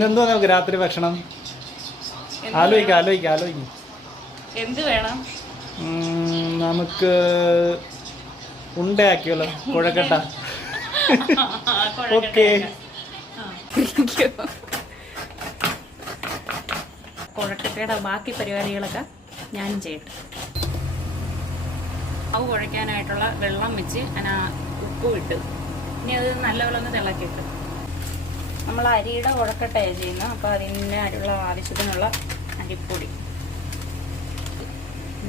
ഇന്നെന്തോ നമുക്ക് രാത്രി ഭക്ഷണം? ആലോചിക്കാം ആലോചിക്കാം ആലോചിക്കും. എന്ത് വേണം? നമുക്ക് ഉണ്ടയാക്കിയല്ലോ കുഴക്കട്ട? ഓക്കെ. കുഴക്കട്ടയുടെ ബാക്കി പരിപാടികളൊക്കെ ഞാനും ചെയ്യട്ടെ. മാവ് കുഴയ്ക്കാനായിട്ടുള്ള വെള്ളം വെച്ച് ഞാൻ ഉപ്പ് ഇട്ട്. ഇനി അത് നല്ലപോലെ ഒന്ന് തിളക്കിയിട്ട് നമ്മൾ അരിയുടെ കുഴക്കട്ടയാണ് ചെയ്യുന്നത്. അപ്പോൾ അരിയുള്ള ആവശ്യത്തിനുള്ള അരിപ്പൊടി.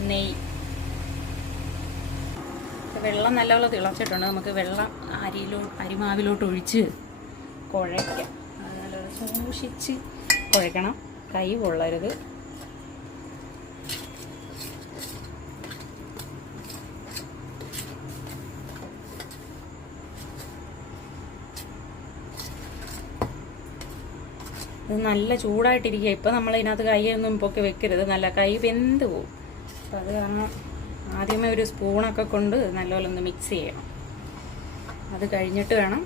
നെയ്യ്. വെള്ളം നല്ലപോലെ തിളച്ചിട്ടുണ്ട്. നമുക്ക് വെള്ളം അരിയിലോ അരിമാവിലോട്ട് ഒഴിച്ച് കുഴയ്ക്കാം. നല്ലപോലെ സൂക്ഷിച്ച് കുഴയ്ക്കണം. കൈ കൊള്ളരുത് ഇത് നല്ല ചൂടായിട്ടിരിക്കുക. ഇപ്പം നമ്മൾ ഇതിനകത്ത് കൈയൊന്നും പൊക്കി വെക്കരുത്. നല്ല കൈ വെന്ത് പോവും. അപ്പം അത് കാരണം ആദ്യമേ ഒരു സ്പൂണൊക്കെ കൊണ്ട് നല്ലപോലെ ഒന്ന് മിക്സ് ചെയ്യണം. അത് കഴിഞ്ഞിട്ട് വേണം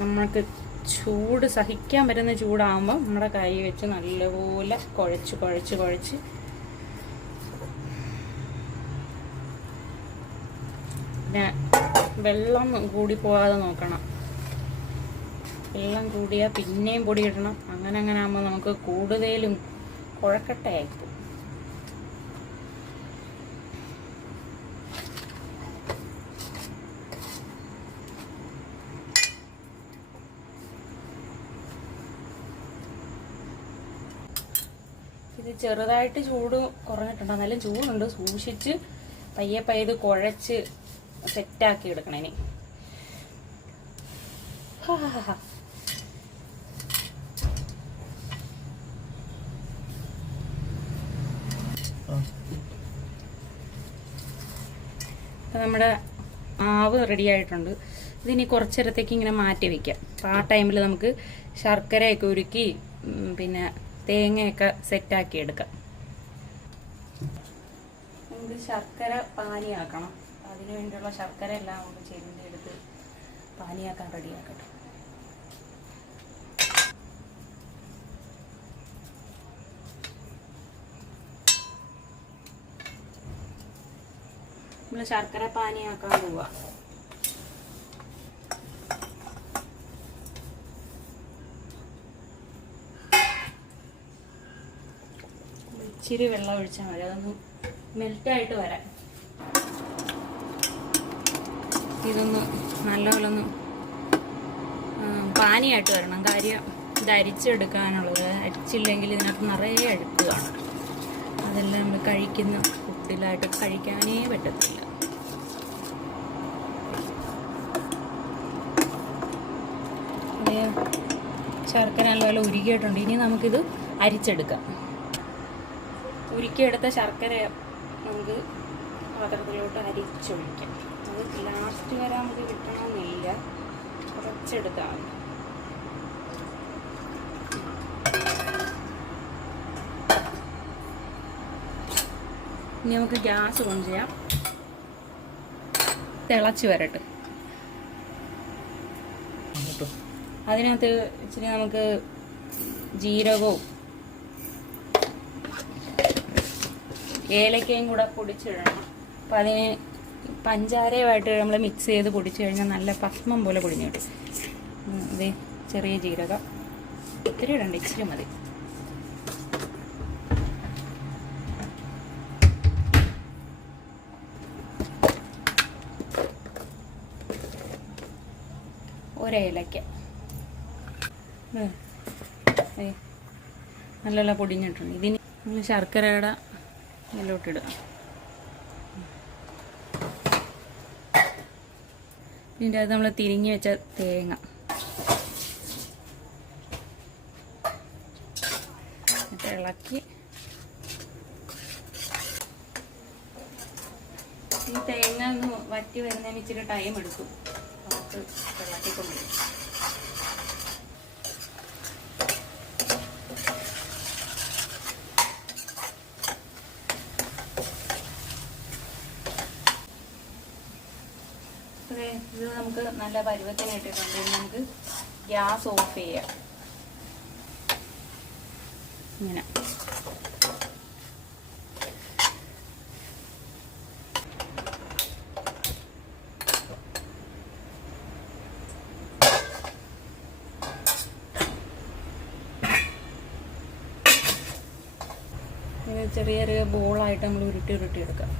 നമ്മൾക്ക് ചൂട് സഹിക്കാൻ പറ്റുന്ന ചൂടാകുമ്പോൾ നമ്മുടെ കൈ വെച്ച് നല്ലപോലെ കുഴച്ച് കുഴച്ച് കുഴച്ച്. പിന്നെ വെള്ളം കൂടി പോകാതെ നോക്കണം. വെള്ളം കൂടിയാൽ പിന്നെയും പൊടി ഇടണം. അങ്ങനെ അങ്ങനെ ആകുമ്പോൾ നമുക്ക് കൂടുതലും കുഴക്കട്ടയായിപ്പോവും ഇത് ചെറുതായിട്ട് ചൂട് കുറഞ്ഞിട്ടുണ്ട്. എന്നാലും ചൂടുണ്ട്. സൂക്ഷിച്ച് പയ്യെ പയ്യെ കുഴച്ച് സെറ്റാക്കി എടുക്കണം ഇനി. അപ്പം നമ്മുടെ ആവ് റെഡി ആയിട്ടുണ്ട്. ഇതിനി കുറച്ചേരത്തേക്ക് ഇങ്ങനെ മാറ്റി വെക്കാം. അപ്പം ആ ടൈമിൽ നമുക്ക് ശർക്കരയൊക്കെ ഉരുക്കി പിന്നെ തേങ്ങയൊക്കെ സെറ്റാക്കി എടുക്കാം. നമുക്ക് ശർക്കര പാനിയാക്കണം. അതിനു വേണ്ടിയുള്ള ശർക്കര എല്ലാം നമുക്ക് ചെരിഞ്ഞെടുത്ത് പാനിയാക്കാൻ റെഡിയാക്കട്ടെ നമ്മൾ ശർക്കര പാനിയാക്കാൻ പോവുക ഇച്ചിരി വെള്ളം ഒഴിച്ചാൽ മതി. അതൊന്ന് മെൽറ്റായിട്ട് വരാൻ ഇതൊന്ന് നല്ലപോലെ ഒന്ന് പാനിയായിട്ട് വരണം. കാര്യം ഇത് അരിച്ചെടുക്കാനുള്ളത്. അരിച്ചില്ലെങ്കിൽ ഇതിനകത്ത് നിറയെ അഴുക്ക് കാണും. അതെല്ലാം നമ്മൾ കഴിക്കുന്ന ഫുഡിലായിട്ട് കഴിക്കാനേ പറ്റത്തില്ല. ശർക്കര നല്ലപോലെ ഉരുകിയിട്ടുണ്ട് ഇനി നമുക്കിത് അരിച്ചെടുക്കാം. ഉരുക്കിയെടുത്ത ശർക്കര നമുക്ക് പാത്രത്തിലോട്ട് അരിച്ചൊഴിക്കാം അത് ലാസ്റ്റ് വരെ നമുക്ക് കിട്ടണമെന്നില്ല. കുറച്ചെടുത്താൽ മതി ഇനി നമുക്ക് ഗ്യാസ് ഓൺ ചെയ്യാം. തിളച്ച് വരട്ടെ. അതിനകത്ത് ഇച്ചിരി നമുക്ക് ജീരകവും ഏലക്കയും കൂടെ പൊടിച്ചിടണം. അപ്പം അതിന് പഞ്ചാരയുമായിട്ട് നമ്മൾ മിക്സ് ചെയ്ത് പൊടിച്ചു കഴിഞ്ഞാൽ നല്ല ഭസ്മം പോലെ പൊടിഞ്ഞു കിട്ടും. ചെറിയ ജീരകം. ഒത്തിരി ഇടണ്ട ഇച്ചിരി മതി. ഒരേലക്ക. നല്ല നല്ലപോലെ പൊടിഞ്ഞിട്ടുണ്ട്. ഇതിന് നമ്മൾ ശർക്കരയുടെ ഇതിലോട്ടിടുക. ഇതിന്റെ അകത്ത് നമ്മൾ തിരിഞ്ഞു വെച്ച തേങ്ങ. ഇളക്കി. ഈ തേങ്ങ ഒന്ന് വറ്റി വരുന്നതിന് ഇച്ചിരി ടൈം എടുക്കും. നമുക്ക് ഇളക്കിക്കൊണ്ടിരിക്കും അതെ ഇത് നമുക്ക് നല്ല പരുവത്തിന് ഇട്ടിട്ടുണ്ട് ഇനി നമുക്ക് ഗ്യാസ് ഓഫ് ചെയ്യാം. ഇങ്ങനെ ചെറിയ ചെറിയ ബോളായിട്ട് നമ്മൾ ഉരുട്ടി ഉരുട്ടി എടുക്കാം.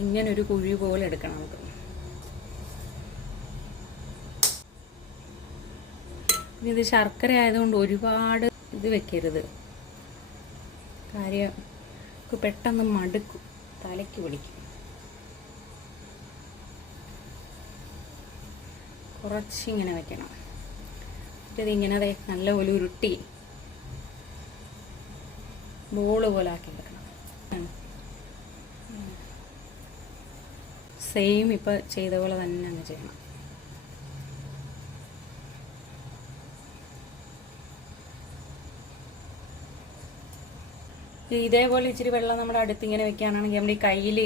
ഇങ്ങനെ ഒരു കുഴി പോലെ എടുക്കണം നമുക്ക്. ഇത് ശർക്കര ആയതുകൊണ്ട് ഒരുപാട് ഇത് വെക്കരുത്. കാര്യം പെട്ടെന്ന് മടുക്കും. തലയ്ക്ക് പിടിക്കും. കുറച്ചിങ്ങനെ വെക്കണം. എന്നിട്ട് ഇതിങ്ങനെ അതെ നല്ല നല്ലപോലെ ഉരുട്ടി. ബോൾ പോലെ ആക്കി എടുക്കണം സെയിം ഇപ്പോൾ ചെയ്ത പോലെ തന്നെ അങ്ങ് ചെയ്യണം. ഇതേപോലെ ഇച്ചിരി വെള്ളം നമ്മുടെ അടുത്ത് ഇങ്ങനെ വെക്കാനാണെങ്കിൽ നമ്മുടെ ഈ കയ്യിൽ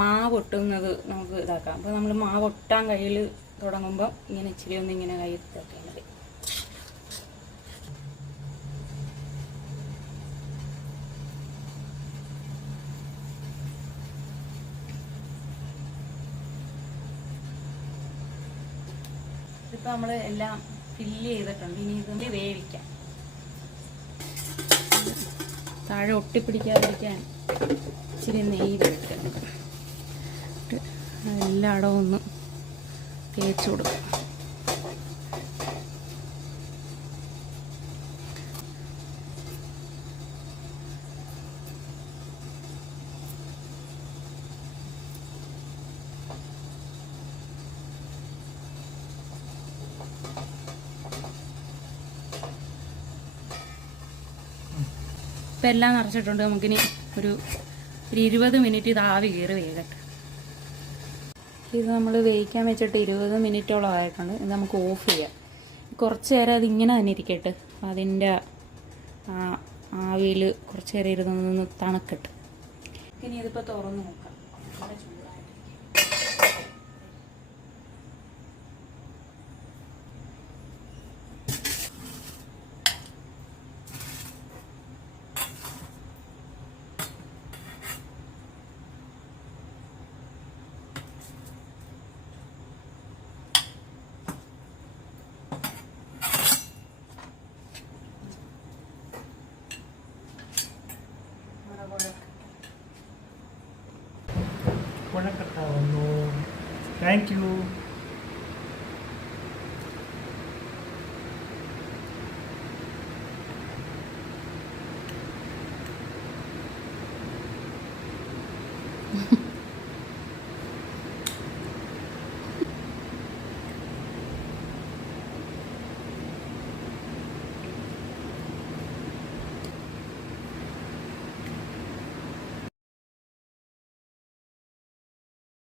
മാവ് ഒട്ടുന്നത് നമുക്ക് ഇതാക്കാം. അപ്പോൾ നമ്മൾ മാവ് ഒട്ടാൻ കയ്യിൽ തുടങ്ങുമ്പോൾ ഇങ്ങനെ ഇച്ചിരി ഒന്ന് ഇങ്ങനെ കയ്യിൽ ഇതാക്കിയാൽ മതി. ഇതിപ്പോൾ നമ്മൾ എല്ലാം ഫില്ല് ചെയ്തിട്ടുണ്ട്. ഇനി ഇതിന് വേവിക്കാം. താഴെ ഒട്ടിപ്പിടിക്കാതിരിക്കാൻ ഇച്ചിരി നെയ്യ് എന്നിട്ട് എല്ലായിടവും ഒന്ന് തേച്ച് കൊടുക്കും. ഇപ്പം എല്ലാം നിറച്ചിട്ടുണ്ട്. നമുക്കിനി ഒരു ഒരു ഇരുപത് മിനിറ്റ് ഇത് ആവി കയറി വേകട്ടെ ഇത് നമ്മൾ വേവിക്കാൻ വെച്ചിട്ട് ഇരുപത് മിനിറ്റോളം ആയിട്ടുണ്ട്. ഇത് നമുക്ക് ഓഫ് ചെയ്യാം. കുറച്ച് നേരം അത് ഇങ്ങനെ തന്നെ ഇരിക്കട്ടെ. അതിന്റെ ആവിയിൽ കുറച്ച് നേരം ഇരുന്ന് തണുക്കട്ടെ. ഇനി ഇതിപ്പോൾ തുറന്ന് നോക്കാം. കുഴക്കട്ട വന്നു